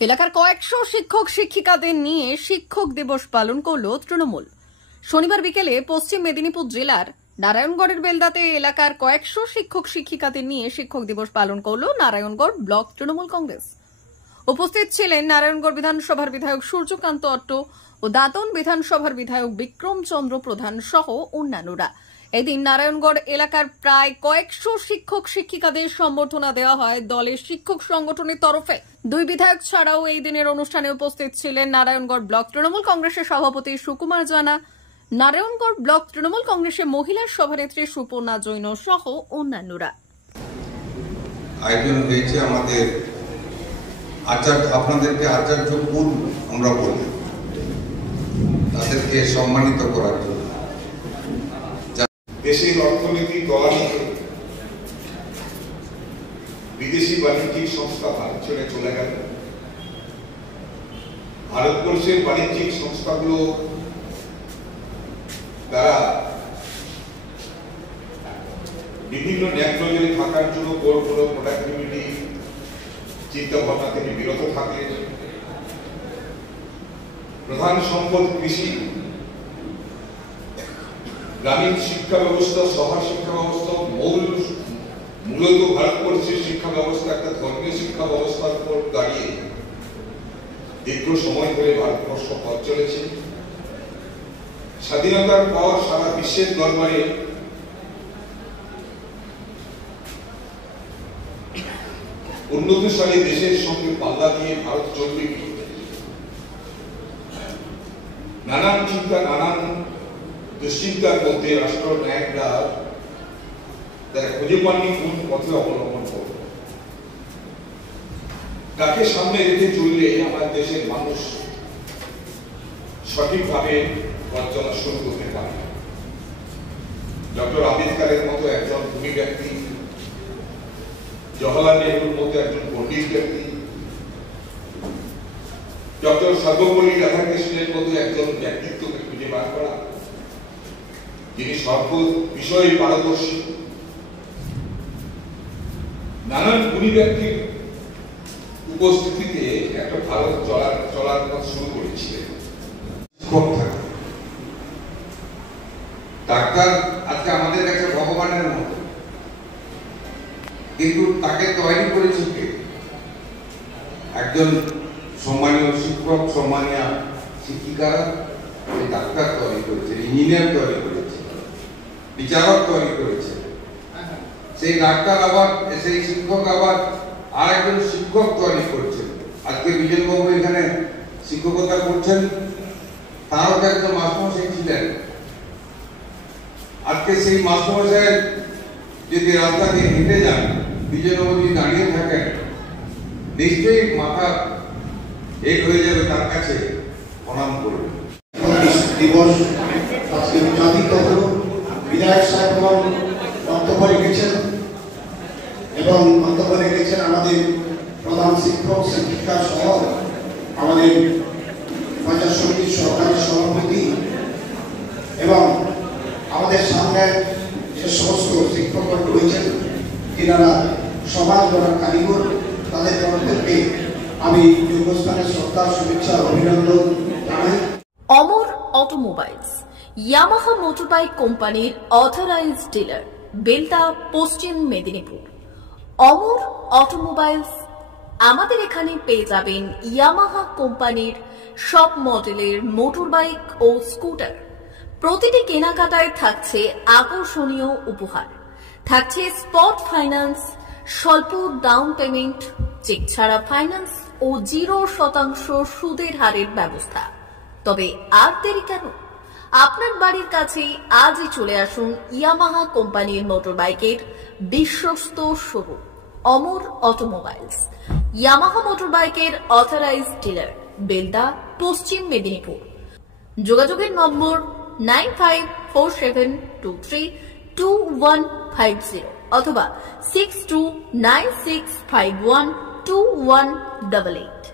এলাকার কয়েকশো শিক্ষক শিক্ষিকাদের নিয়ে শিক্ষক দিবস পালন করল তৃণমূল। শনিবার বিকেলে পশ্চিম মেদিনীপুর জেলার নারায়ণগড়ের বেলদাতে এলাকার কয়েকশো শিক্ষক শিক্ষিকাদের নিয়ে শিক্ষক দিবস পালন করল নারায়ণগড় ব্লক তৃণমূল কংগ্রেস। উপস্থিত ছিলেন নারায়ণগড় বিধানসভার বিধায়ক সূর্যকান্ত অট্ট ও দাঁতন বিধানসভার বিধায়ক বিক্রম চন্দ্র প্রধান সহ অন্যান্যরা। এদিন নারায়ণগড় এলাকার প্রায় কয়েকশো শিক্ষক শিক্ষিকাদের সম্বর্ধনা দেওয়া হয় দলের শিক্ষক সংগঠনের তরফে। দুই বিধায়ক ছাড়াও এই দিনের অনুষ্ঠানে উপস্থিত ছিলেন নারায়ণগড় ব্লক তৃণমূল কংগ্রেসের সভাপতি সুকুমার জানা, নারায়ণগড় ব্লক তৃণমূল কংগ্রেসের মহিলা সভানেত্রী সুপর্ণা জৈন সহ অন্যান্যরা। আয়োজন হয়েছে আমাদের আপনাদেরকে আচার্য কুল আমরা বলি, তাদেরকে সম্মানিত করার জন্য। দেশের অর্থনীতি তলানিতে বিদেশি বাণিজ্যিক সংস্থা ভারত ছেড়ে চলে গেল। ভারতবর্ষের বাণিজ্যিক সংস্থাগুলো তারা বিভিন্ন ন্যায্যজনে থাকার জন্য বড় বড় প্রোডাক্টিভিটি চিন্তা ভাবনা থেকে বিরত থাকে। প্রধান সম্পদ কৃষি, গ্রামীণ শিক্ষা ব্যবস্থা, শহর শিক্ষা ব্যবস্থা মূলত ভারতবর্ষের শিক্ষা ব্যবস্থা একটা ধর্মীয় শিক্ষা ব্যবস্থার উপর দাঁড়িয়ে দীর্ঘ সময় ধরে ভারতবর্ষ পথ চলেছে। স্বাধীনতার পর সারা বিশ্বের দরবারে উন্নতশালী দেশের সঙ্গে পাল্লা দিয়ে ভারত চলবে কি? নানান চিন্তা, নানান দুশ্চিন্তার মধ্যে রাষ্ট্রনায়করা তারা খুঁজে পাননি কোন পথে অবলম্বন করবে, কাকে সামনে রেখে চললে আমার দেশের মানুষ সঠিকভাবে পথ চলা শুরু করতে পারে। ডক্টর আম্বেদকরের মতো একজন গুণী ব্যক্তি, জওহরলাল নেহরুর মতো একজন পণ্ডিত ব্যক্তি, ডক্টর সর্বপল্লী রাধাকৃষ্ণের মতো একজন ব্যক্তিত্বকে খুঁজে বার করা, যিনি সর্ব বিষয়ে পারদর্শী, নানান গুণী ব্যক্তির উপস্থিতিতে একটা ভারত চলার পথ শুরু করেছিলেন। ডাক্তার আজকে আমাদের কাছে ভগবানের মতো, কিন্তু তাকে তৈরি করেছে কে? একজন সম্মানীয় শিক্ষক, সম্মানীয় শিক্ষিকারা ডাক্তার তৈরি করেছে, ইঞ্জিনিয়ার তৈরি করেছে, বিচারক তৈরি করেছে। সেই ডাক্তার আবার, সেই শিক্ষক আবার আর একজন শিক্ষক তৈরি করছেন। আজকে বিজনবাবু এখানে শিক্ষকতা করছেন, তারও তো একজন মাস্টারমশাই ছিলেন। আজকে সেই মাস্টারমশাই যদি রাস্তা দিয়ে হেঁটে যান, বিজনবাবু যদি দাঁড়িয়ে থাকেন, নিশ্চয়ই মাথা এক হয়ে যাবে, তার কাছে প্রণাম করবে। দিবস আজকে উদযাপিত হল। বিধায়ক সাহেবগণ বক্তব্য রেখেছেন এবং বক্তব্য রেখেছেন আমাদের প্রধান শিক্ষক শিক্ষিকা সহ আমাদের পঞ্চায়েত সমিতির সহকারী সভাপতি এবং আমাদের সামনে যে সমস্ত শিক্ষকগণ রয়েছেন, যারা সমাজ গড়ার কারিগর, তাদের তরফে আমি যোগস্থানের শ্রদ্ধা, শুভেচ্ছা, অভিনন্দন জানাই। অমর অটোমোবাইলস, ইয়ামাহা মোটরবাইক কোম্পানির অথরাইজড ডিলার, বেলদা, পশ্চিম মেদিনীপুর। অমর অটোমোবাইলস, আমাদের এখানে পেয়ে যাবেন ইয়ামাহা কোম্পানির সব মডেলের মোটরবাইক ও স্কুটার। প্রতিটি কেনাকাটায় থাকছে আকর্ষণীয় উপহার, থাকছে স্পট ফাইন্যান্স, স্বল্প ডাউন পেমেন্ট, চেক ছাড়া ফাইন্যান্স ও 0% সুদের হারের ব্যবস্থা। তবে আর দেরি কেন? আপনার বাড়ির কাছেই আজই চলে আসুন ইয়ামাহা কোম্পানির মোটরবাইকের বিশ্বস্ত শোরুম অমর অটোমোবাইলস, ইয়ামাহা মোটরবাইকের অথরাইজড ডিলার, বেলদা, পশ্চিম মেদিনীপুর। যোগাযোগের নম্বর 9547232150 অথবা 6296512188।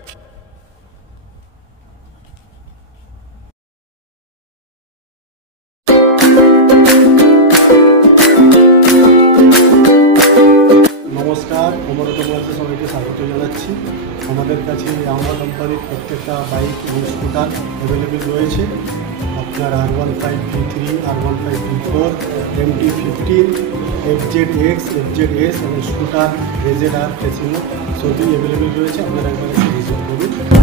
নমস্কার, অমর অটোমোবাইলসের সবাইকে স্বাগত জানাচ্ছি। আমাদের কাছে ইয়ামাহা কোম্পানির প্রত্যেকটা বাইক এবং স্কুটার অ্যাভেলেবেল রয়েছে। আপনার R15V3, R15V4, MT-15, FZX, FZS এবং স্কুটার, RZR, ফেসিনো সবই অ্যাভেলেবেল রয়েছে। আপনারা একবার ভিজিট করুন।